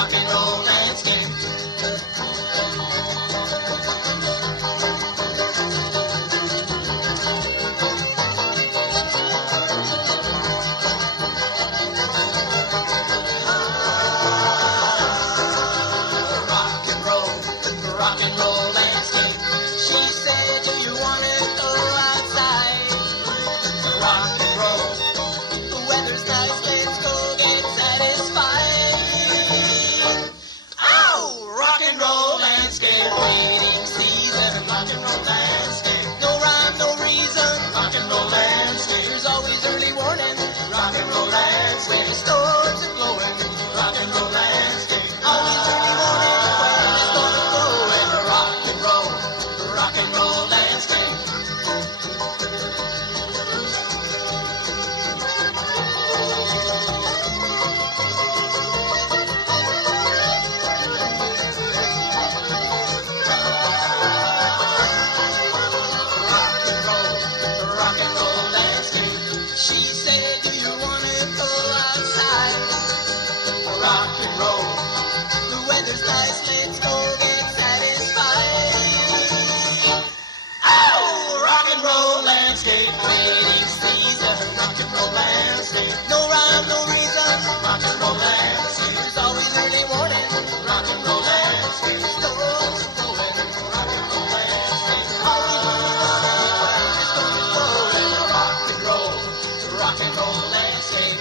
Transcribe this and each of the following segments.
rock and roll landscape. Rock and roll landscape. She said, do you want to go outside? Rock and roll. The weather's nice, let's go get satisfied. Oh, rock and roll landscape. Waiting season, rock and roll landscape. No rhyme, no reason, rock and roll landscape. There's always early warning, rock and roll landscape. When the storms are blowing, rock and roll landscape. Always early warning. Rock and roll landscape. Rock and roll landscape. She said, do you want to go outside? Rock and roll. The weather's nice, let's go get satisfied. Rock and roll landscape, waiting season, rock and roll landscape. No rhyme, no reason, rock and roll landscape. There's always early warning, rock and roll landscape. Storms blowing, rock and roll landscape. Always early warning, storms blowing, rock and roll landscape.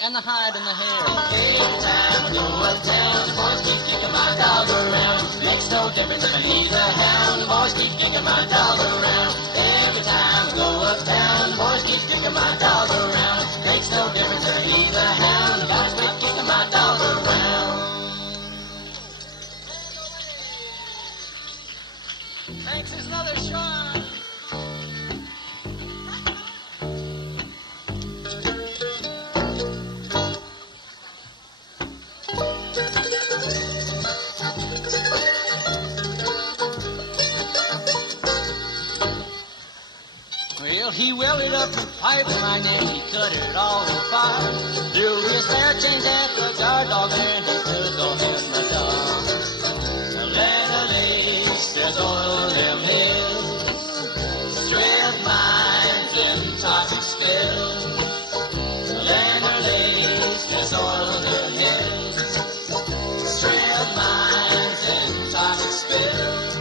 And the hide and the hair. Every time I go uptown, the boys keep kicking my dog around. Makes no difference if I need a hound, the boys keep kicking my dog around. Every time I go uptown, the boys keep kicking my dog around. Makes no difference if I need a hound, the boys keep kicking my dog around. Thanks, there's another shot. He welded up the pipe line and he cut it all apart. Threw his spare chains at the guard dog and he took off in the dark. Lace, there's oil in them hills, strip mines and toxic spills. Lace, there's oil in them hills, strip mines and toxic spills.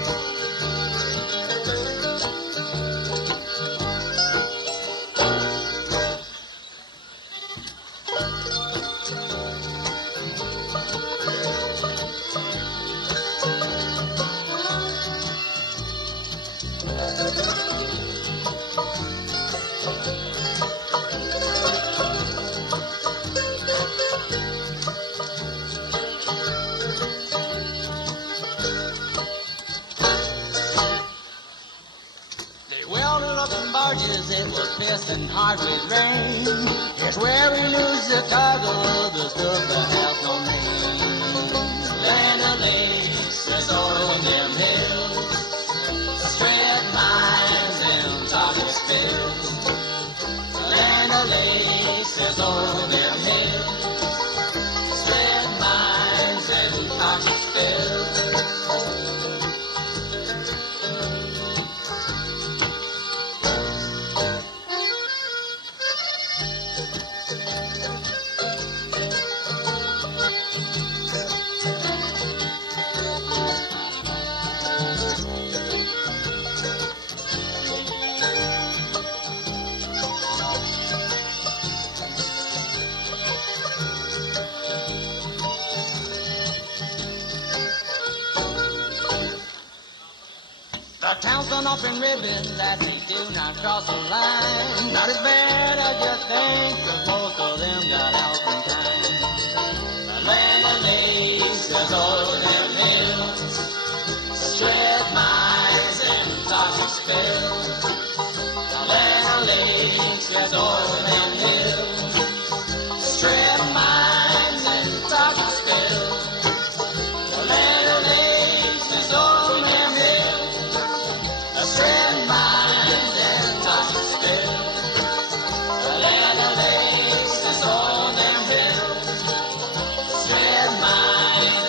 It was pissing hard with rain. Here's where we lose the cargo of the stuff that has no name. Land of lakes, there's oil in them hills, strip mines and toxic spills. Land of lakes, there's oil in them hills, strip mines and toxic spills. The town's done off in ribbons that they do not cross the line. Not as bad as you think, but most of them got out in time. The land of lakes, there's oil in them hills, strip mines and toxic spills. The land of lakes, there's oil in them hills, strip mines and toxic spills. The land of lakes, there's oil in them hills, strip mines and toxic spills. The land of lakes, there's oil in them hills, strip mines.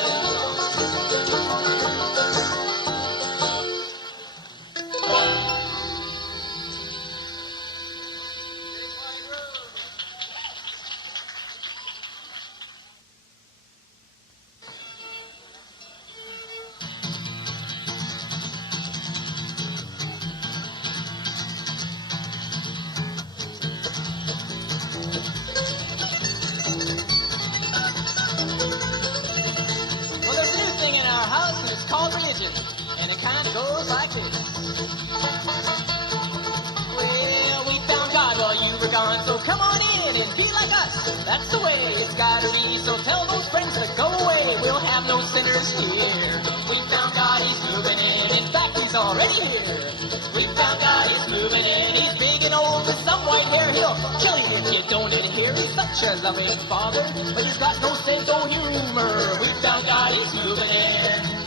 And it kind of goes like this. Well, we found God while you were gone, so come on in and be like us. That's the way it's gotta be, so tell those friends to go away. We'll have no sinners here. We found God, he's moving in. In fact, he's already here. We found God, he's moving in. He's big and old with some white hair. He'll kill you if you don't adhere. He's such a loving father, but he's got no sense of humor. We found God, he's moving in.